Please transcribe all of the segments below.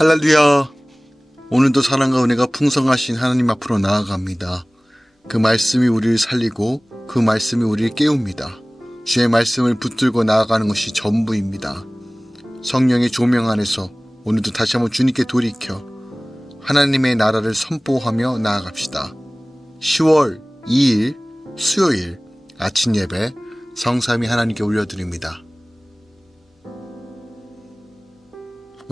할렐루야. 오늘도 사랑과 은혜가 풍성하신 하나님 앞으로 나아갑니다. 그 말씀이 우리를 살리고 그 말씀이 우리를 깨웁니다. 주의 말씀을 붙들고 나아가는 것이 전부입니다. 성령의 조명 안에서 오늘도 다시 한번 주님께 돌이켜 하나님의 나라를 선포하며 나아갑시다. 10월 2일 수요일 아침 예배 성삼위 하나님께 올려드립니다.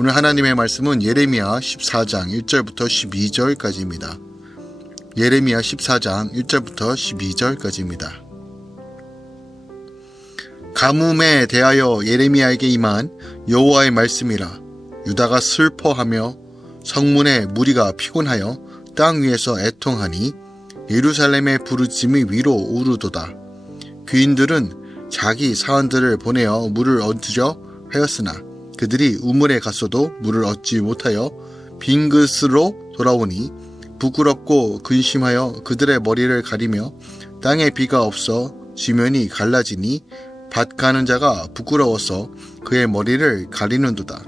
오늘 하나님의 말씀은 예레미야 14장 1절부터 12절까지입니다. 예레미야 14장 1절부터 12절까지입니다. 가뭄에 대하여 예레미야에게 임한 여호와의 말씀이라. 유다가 슬퍼하며 성문의 무리가 피곤하여 땅 위에서 애통하니 예루살렘의 부르짐이 위로 오르도다. 귀인들은 자기 사환들을 보내어 물을 얻으려 하였으나 그들이 우물에 갔어도 물을 얻지 못하여 빈 그릇으로 돌아오니 부끄럽고 근심하여 그들의 머리를 가리며 땅에 비가 없어 지면이 갈라지니 밭 가는 자가 부끄러워서 그의 머리를 가리는도다.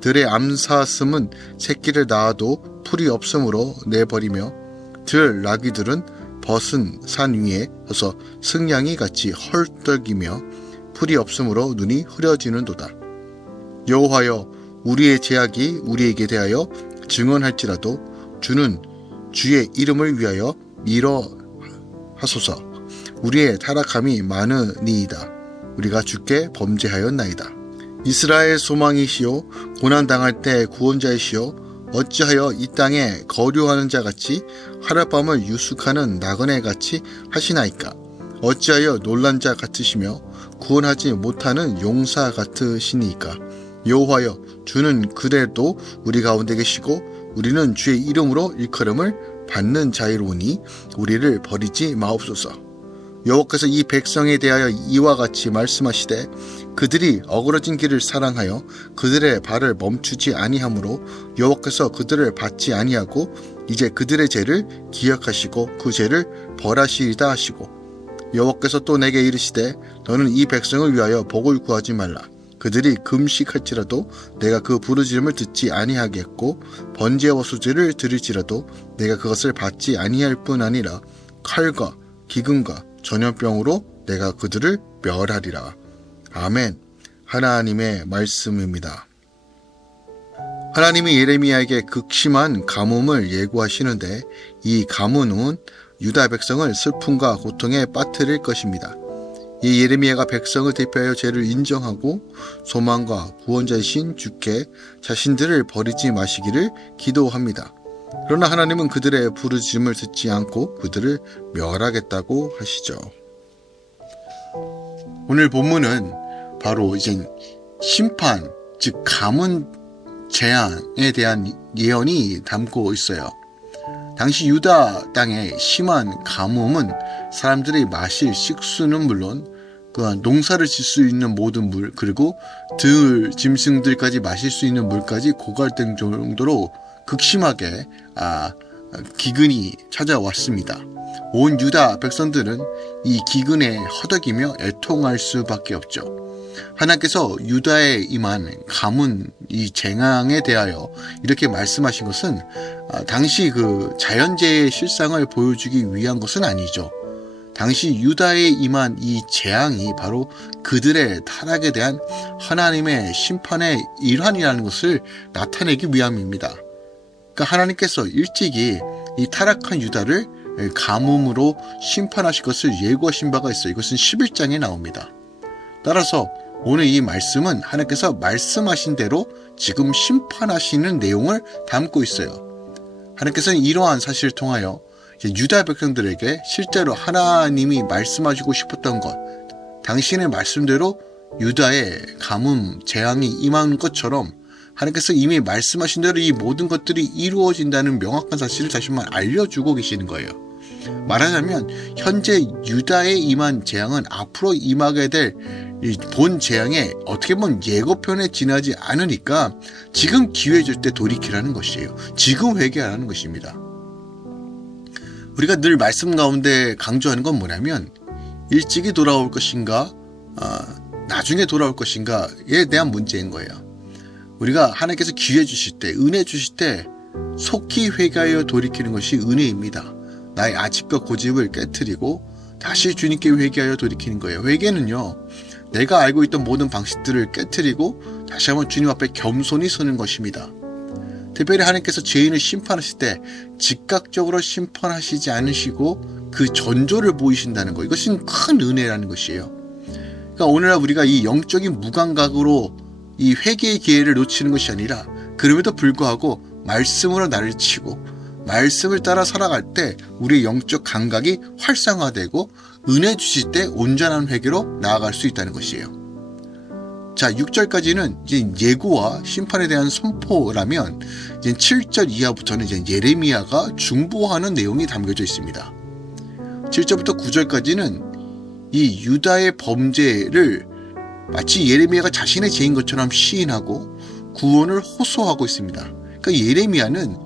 들의 암사슴은 새끼를 낳아도 풀이 없으므로 내버리며 들 나귀들은 벗은 산 위에 서서 승냥이 같이 헐떡이며 풀이 없으므로 눈이 흐려지는도다. 여호와여, 우리의 죄악이 우리에게 대하여 증언할지라도 주는 주의 이름을 위하여 미워하소서. 우리의 타락함이 많으니이다. 우리가 주께 범죄하였나이다. 이스라엘 소망이시오, 고난당할 때 구원자이시오, 어찌하여 이 땅에 거류하는 자같이 하룻밤을 유숙하는 나그네같이 하시나이까. 어찌하여 놀란 자 같으시며 구원하지 못하는 용사 같으시니까. 여호와여, 주는 그래도 우리 가운데 계시고 우리는 주의 이름으로 일컬음을 받는 자이로니 우리를 버리지 마옵소서. 여호와께서 이 백성에 대하여 이와 같이 말씀하시되 그들이 어그러진 길을 사랑하여 그들의 발을 멈추지 아니하므로 여호와께서 그들을 받지 아니하고 이제 그들의 죄를 기억하시고 그 죄를 벌하시리다 하시고 여호와께서 또 내게 이르시되 너는 이 백성을 위하여 복을 구하지 말라. 그들이 금식할지라도 내가 그 부르짖음을 듣지 아니하겠고 번제와 수제를 드릴지라도 내가 그것을 받지 아니할 뿐 아니라 칼과 기근과 전염병으로 내가 그들을 멸하리라. 아멘. 하나님의 말씀입니다. 하나님이 예레미야에게 극심한 가뭄을 예고하시는데 이 가뭄은 유다 백성을 슬픔과 고통에 빠뜨릴 것입니다. 이 예레미야가 백성을 대표하여 죄를 인정하고 소망과 구원자이신 주께 자신들을 버리지 마시기를 기도합니다. 그러나 하나님은 그들의 부르짖음을 듣지 않고 그들을 멸하겠다고 하시죠. 오늘 본문은 바로 이제 심판, 즉 가뭄 재앙에 대한 예언이 담고 있어요. 당시 유다 땅에 심한 가뭄은 사람들이 마실 식수는 물론 그 농사를 질 수 있는 모든 물 그리고 들 짐승들까지 마실 수 있는 물까지 고갈된 정도로 극심하게 기근이 찾아왔습니다. 온 유다 백성들은 이 기근에 허덕이며 애통할 수밖에 없죠. 하나님께서 유다에 임한 가뭄 이 재앙에 대하여 이렇게 말씀하신 것은 당시 그 자연재해의 실상을 보여주기 위한 것은 아니죠. 당시 유다에 임한 이 재앙이 바로 그들의 타락에 대한 하나님의 심판의 일환이라는 것을 나타내기 위함입니다. 그러니까 하나님께서 일찍이 이 타락한 유다를 가뭄으로 심판하실 것을 예고하신 바가 있어요. 이것은 11장에 나옵니다. 따라서 오늘 이 말씀은 하나님께서 말씀하신 대로 지금 심판하시는 내용을 담고 있어요. 하나님께서는 이러한 사실을 통하여 유다 백성들에게 실제로 하나님이 말씀하시고 싶었던 것, 당신의 말씀대로 유다의 가뭄, 재앙이 임한 것처럼 하나님께서 이미 말씀하신 대로 이 모든 것들이 이루어진다는 명확한 사실을 다시 한번 알려주고 계시는 거예요. 말하자면 현재 유다에 임한 재앙은 앞으로 임하게 될 본 재앙에 어떻게 보면 예고편에 지나지 않으니까 지금 기회 줄 때 돌이키라는 것이에요. 지금 회개하라는 것입니다. 우리가 늘 말씀 가운데 강조하는 건 뭐냐면 일찍이 돌아올 것인가 나중에 돌아올 것인가에 대한 문제인 거예요. 우리가 하나님께서 기회 주실 때, 은혜 주실 때 속히 회개하여 돌이키는 것이 은혜입니다. 나의 아집과 고집을 깨트리고 다시 주님께 회개하여 돌이키는 거예요. 회개는요, 내가 알고 있던 모든 방식들을 깨트리고 다시 한번 주님 앞에 겸손히 서는 것입니다. 특별히 하나님께서 죄인을 심판하실 때 즉각적으로 심판하시지 않으시고 그 전조를 보이신다는 것, 이것은 큰 은혜라는 것이에요. 그러니까 오늘날 우리가 이 영적인 무감각으로 이 회개의 기회를 놓치는 것이 아니라, 그럼에도 불구하고 말씀으로 나를 치고 말씀을 따라 살아갈 때 우리의 영적 감각이 활성화되고 은혜 주실 때 온전한 회개로 나아갈 수 있다는 것이에요. 자, 6절까지는 이제 예고와 심판에 대한 선포라면, 이제 7절 이하부터는 이제 예레미야가 중보하는 내용이 담겨져 있습니다. 7절부터 9절까지는 이 유다의 범죄를 마치 예레미야가 자신의 죄인 것처럼 시인하고 구원을 호소하고 있습니다. 그러니까 예레미야는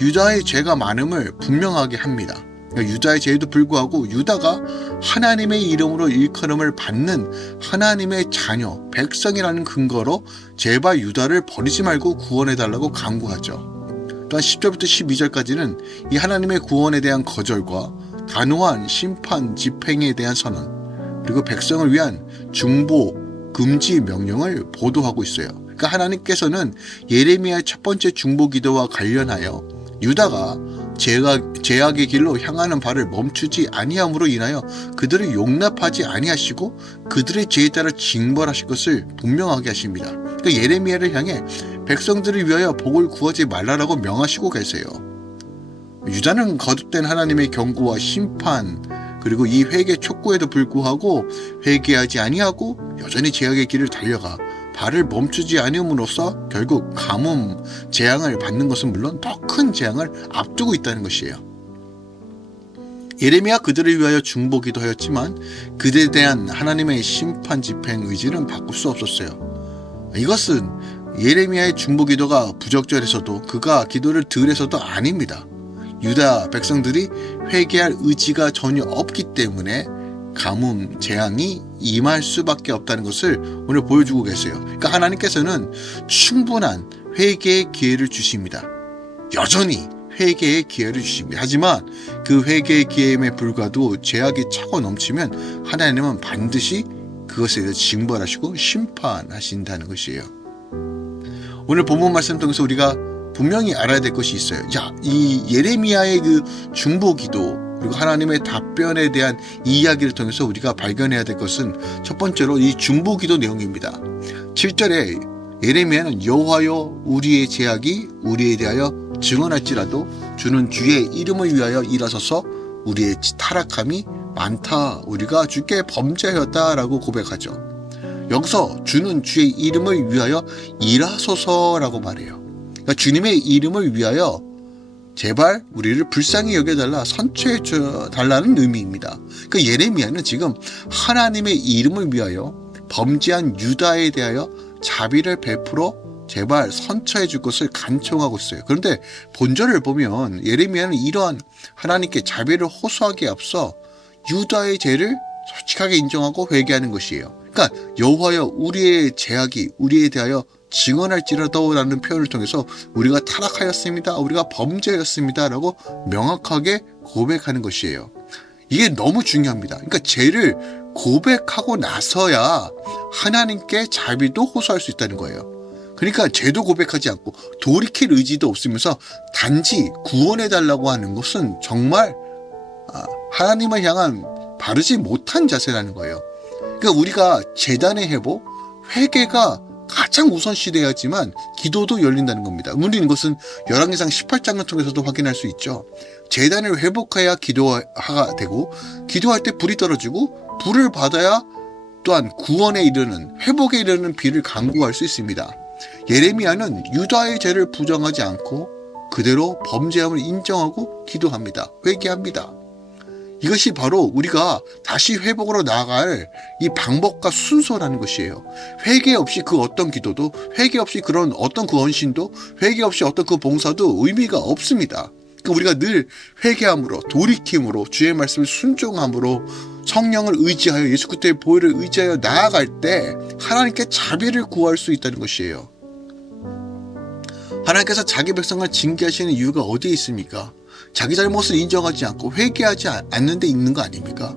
유다의 죄가 많음을 분명하게 합니다. 그러니까 유다의 죄에도 불구하고 유다가 하나님의 이름으로 일컬음을 받는 하나님의 자녀, 백성이라는 근거로 제발 유다를 버리지 말고 구원해달라고 간구하죠. 또한 10절부터 12절까지는 이 하나님의 구원에 대한 거절과 단호한 심판 집행에 대한 선언, 그리고 백성을 위한 중보, 금지 명령을 보도하고 있어요. 그러니까 하나님께서는 예레미야의 첫 번째 중보 기도와 관련하여 유다가 죄악의 길로 향하는 바를 멈추지 아니함으로 인하여 그들을 용납하지 아니하시고 그들의 죄에 따라 징벌하실 것을 분명하게 하십니다. 그러니까 예레미야를 향해 백성들을 위하여 복을 구하지 말라라고 명하시고 계세요. 유다는 거듭된 하나님의 경고와 심판, 그리고 이 회개 촉구에도 불구하고 회개하지 아니하고 여전히 죄악의 길을 달려가 발을 멈추지 않음으로써 결국 가뭄, 재앙을 받는 것은 물론 더 큰 재앙을 앞두고 있다는 것이에요. 예레미야 그들을 위하여 중보기도 하였지만 그들에 대한 하나님의 심판 집행 의지는 바꿀 수 없었어요. 이것은 예레미야의 중보기도가 부적절해서도, 그가 기도를 덜 해서도 아닙니다. 유다 백성들이 회개할 의지가 전혀 없기 때문에 가뭄, 재앙이 임할 수밖에 없다는 것을 오늘 보여주고 계세요. 그러니까 하나님께서는 충분한 회개의 기회를 주십니다. 여전히 회개의 기회를 주십니다. 하지만 그 회개의 기회임에 불구하고 죄악이 차고 넘치면 하나님은 반드시 그것에 대해서 징벌하시고 심판하신다는 것이에요. 오늘 본문 말씀 통해서 우리가 분명히 알아야 될 것이 있어요. 자, 이 예레미야의 그 중보기도, 그리고 하나님의 답변에 대한 이야기를 통해서 우리가 발견해야 될 것은 첫 번째로 이 중보기도 내용입니다. 7절에 예레미야는 여호와여 우리의 죄악이 우리에 대하여 증언할지라도 주는 주의 이름을 위하여 일하소서, 우리의 타락함이 많다, 우리가 주께 범죄하였다라고 고백하죠. 여기서 주는 주의 이름을 위하여 일하소서라고 말해요. 그러니까 주님의 이름을 위하여 제발 우리를 불쌍히 여겨달라, 선처해 달라는 의미입니다. 그 예레미야는 지금 하나님의 이름을 위하여 범죄한 유다에 대하여 자비를 베풀어 제발 선처해 줄 것을 간청하고 있어요. 그런데 본절을 보면 예레미야는 이러한 하나님께 자비를 호소하기에 앞서 유다의 죄를 솔직하게 인정하고 회개하는 것이에요. 그러니까 여호와여 우리의 죄악이 우리에 대하여 증언할지라도 라는 표현을 통해서 우리가 타락하였습니다, 우리가 범죄하였습니다 라고 명확하게 고백하는 것이에요. 이게 너무 중요합니다. 그러니까 죄를 고백하고 나서야 하나님께 자비도 호소할 수 있다는 거예요. 그러니까 죄도 고백하지 않고 돌이킬 의지도 없으면서 단지 구원해달라고 하는 것은 정말 하나님을 향한 바르지 못한 자세라는 거예요. 그러니까 우리가 재단의 회복, 회개가 가장 우선시돼야지만 기도도 열린다는 겁니다. 물론 이것은 열왕기상 18장을 통해서도 확인할 수 있죠. 재단을 회복해야 기도가 되고, 기도할 때 불이 떨어지고 불을 받아야 또한 구원에 이르는, 회복에 이르는 비를 간구할 수 있습니다. 예레미야는 유다의 죄를 부정하지 않고 그대로 범죄함을 인정하고 기도합니다. 회개합니다. 이것이 바로 우리가 다시 회복으로 나아갈 이 방법과 순서라는 것이에요. 회개 없이 그 어떤 기도도, 회개 없이 그런 어떤 그 헌신도, 회개 없이 어떤 그 봉사도 의미가 없습니다. 그러니까 우리가 늘 회개함으로, 돌이킴으로, 주의 말씀을 순종함으로, 성령을 의지하여, 예수 그리스도의 보혈을 의지하여 나아갈 때 하나님께 자비를 구할 수 있다는 것이에요. 하나님께서 자기 백성을 징계하시는 이유가 어디에 있습니까? 자기 잘못을 인정하지 않고 회개하지 않는 데 있는 거 아닙니까?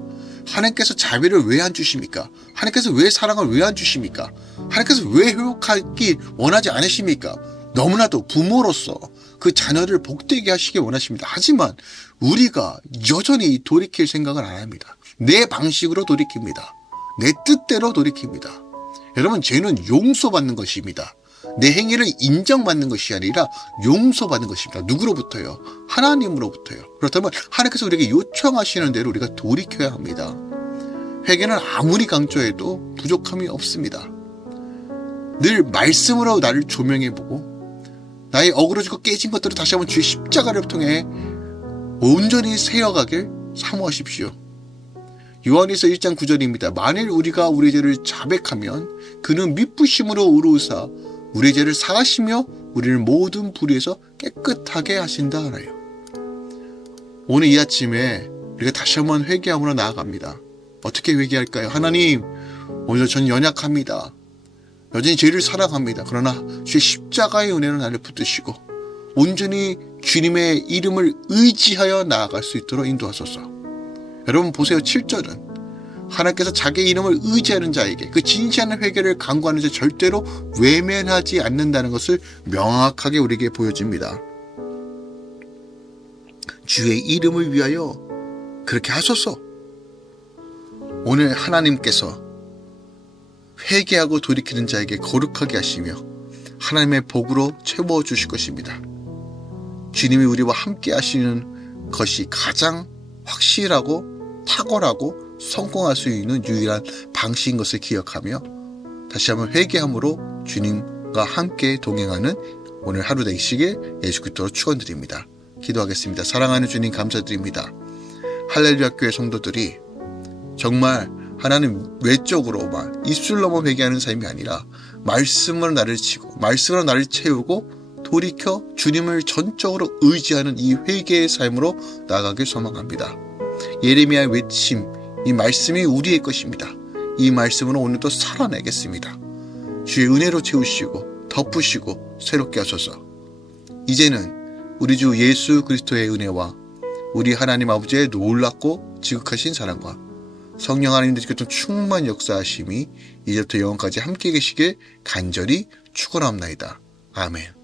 하나님께서 자비를 왜 안 주십니까? 하나님께서 왜 사랑을 왜 안 주십니까? 하나님께서 왜 회복하기 원하지 않으십니까? 너무나도 부모로서 그 자녀를 복되게 하시기 원하십니다. 하지만 우리가 여전히 돌이킬 생각을 안 합니다. 내 방식으로 돌이킵니다. 내 뜻대로 돌이킵니다. 여러분, 죄는 용서받는 것입니다. 내 행위를 인정받는 것이 아니라 용서받는 것입니다. 누구로부터요? 하나님으로부터요. 그렇다면 하나님께서 우리에게 요청하시는 대로 우리가 돌이켜야 합니다. 회개는 아무리 강조해도 부족함이 없습니다. 늘 말씀으로 나를 조명해보고 나의 어그러지고 깨진 것들을 다시 한번 주의 십자가를 통해 온전히 세어가길 사모하십시오. 요한일서 1장 9절입니다. 만일 우리가 우리 죄를 자백하면 그는 미쁘심으로 의로우사 우리 죄를 사하시며 우리를 모든 불의에서 깨끗하게 하신다 하나요. 오늘 이 아침에 우리가 다시 한번 회개함으로 나아갑니다. 어떻게 회개할까요? 하나님, 오늘 전 연약합니다. 여전히 죄를 사랑합니다. 그러나 주의 십자가의 은혜로 나를 붙드시고 온전히 주님의 이름을 의지하여 나아갈 수 있도록 인도하소서. 여러분 보세요. 7절은 하나님께서 자기 이름을 의지하는 자에게 그 진실한 회개를 강구하는 자 절대로 외면하지 않는다는 것을 명확하게 우리에게 보여줍니다. 주의 이름을 위하여 그렇게 하소서. 오늘 하나님께서 회개하고 돌이키는 자에게 거룩하게 하시며 하나님의 복으로 채워주실 것입니다. 주님이 우리와 함께 하시는 것이 가장 확실하고 탁월하고 성공할 수 있는 유일한 방식인 것을 기억하며 다시 한번 회개함으로 주님과 함께 동행하는 오늘 하루 되시길 예수 그리스도로 축원드립니다. 기도하겠습니다. 사랑하는 주님 감사드립니다. 할렐루야 교회 성도들이 정말 하나님 외적으로만 입술 넘어 회개하는 삶이 아니라 말씀으로 나를 치고 말씀으로 나를 채우고 돌이켜 주님을 전적으로 의지하는 이 회개의 삶으로 나아가길 소망합니다. 예레미야의 외침, 이 말씀이 우리의 것입니다. 이 말씀으로 오늘도 살아내겠습니다. 주의 은혜로 채우시고 덮으시고 새롭게 하소서. 이제는 우리 주 예수 그리스도의 은혜와 우리 하나님 아버지의 놀랍고 지극하신 사랑과 성령 하나님의 충만 역사하심이 이제부터 영원까지 함께 계시길 간절히 축원합나이다. 아멘.